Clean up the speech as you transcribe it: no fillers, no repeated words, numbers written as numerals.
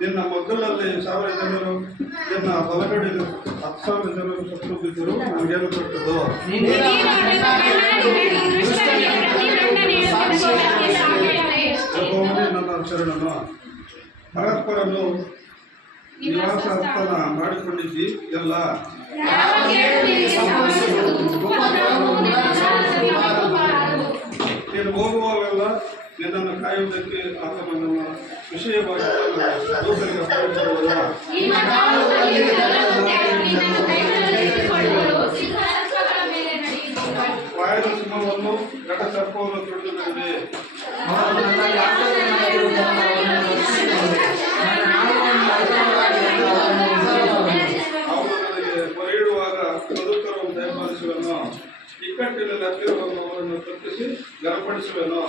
ನಿನ್ನ ಮಗ್ಗಲಲ್ಲಿ 1000 ಜನರು, ನಿನ್ನ ಬಲಗಡೆ 10,000 ಜನರು ಸತ್ತು ಬಿದ್ದರು, ನನಗೇನು ಕೊಟ್ಟದು? ಯೆಹೋವನೇ ನನ್ನ ಶರಣನು. ಪರಸ್ಪರನು ನಿವಾಸ ಸ್ಥಾನ ಮಾಡಿಕೊಂಡಿದ್ದಿ ಎಲ್ಲ. ನೀನು ಹೋಗುವಾಗೆಲ್ಲ ನಿನ್ನನ್ನು ಕಾಯುವುದಕ್ಕೆ ಆತನು ನನ್ನ ವಿಷಯವಾಗಿ ದೂತರಿಗೆ ಅಪ್ಪಳಿಸಿರುವುದಲ್ಲ. ವಾಯದ ಸಿಂಹವನ್ನು ಘಟ ಸರ್ಪವನ್ನು ತುಳಿದು ಬಿಡಿದೆ. ಅವರು ನನಗೆ ಹೊರೆಯಿಡುವಾಗ ಬದುಕರನ್ನು ದಯಪಾಲಿಸುವನು. ಇಕ್ಕಟ್ಟಿನಲ್ಲಿ ಹತ್ತಿರವನ್ನು ಅವರನ್ನು ತಪ್ಪಿಸಿ ಗರಪಡಿಸುವನು.